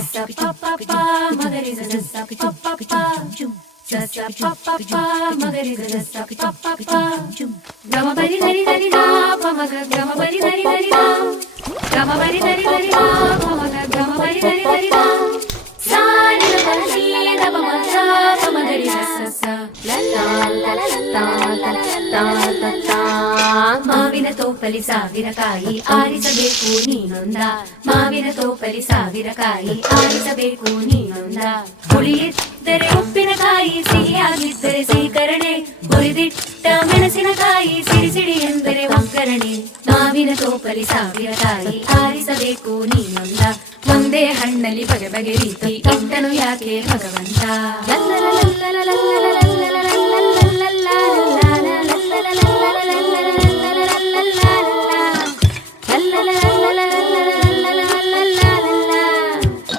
sa pa pa pa magari sa sa pa pa pa sa sa pa pa pa magari sa sa pa pa pa gama bari dari dari da pa maga gama bari dari dari da gama bari dari dari da pa maga gama bari dari dari da sa ni da ni da pa maga pa magari sa sa la la la la la la la la la ಮಾವಿನ ತೋಪಲಿ ಸಾವಿರ ಕಾಯಿ ಆರಿಸಬೇಕು ನೀನೊಂದ ಮಾವಿನ ತೋಪಲಿ ಸಾವಿರ ಕಾಯಿ ಆರಿಸಬೇಕು ನೀನೊಂದ ಹುಳಿಯಿದ್ದರೆ ಉಪ್ಪಿನಕಾಯಿ ಸಿಹಿಯಾಗಿದ್ದರೆ ಸೀಕರಣೆ ಹುರಿದಿಟ್ಟ ಮೆಣಸಿನಕಾಯಿ ಸಿಡಿ ಸಿಡಿ ಎಂದರೆ ಒಗ್ಗರಣೆ ಮಾವಿನ ತೋಪಲಿ ಸಾವಿರ ಕಾಯಿ ಆರಿಸಬೇಕು ನೀನೊಂದ ಒಂದೇ ಹಣ್ಣಲ್ಲಿ ಬಗೆ ಬಗೆ ರೀತಿ ಇಟ್ಟನು ಯಾಕೆ ಭಗವಂತ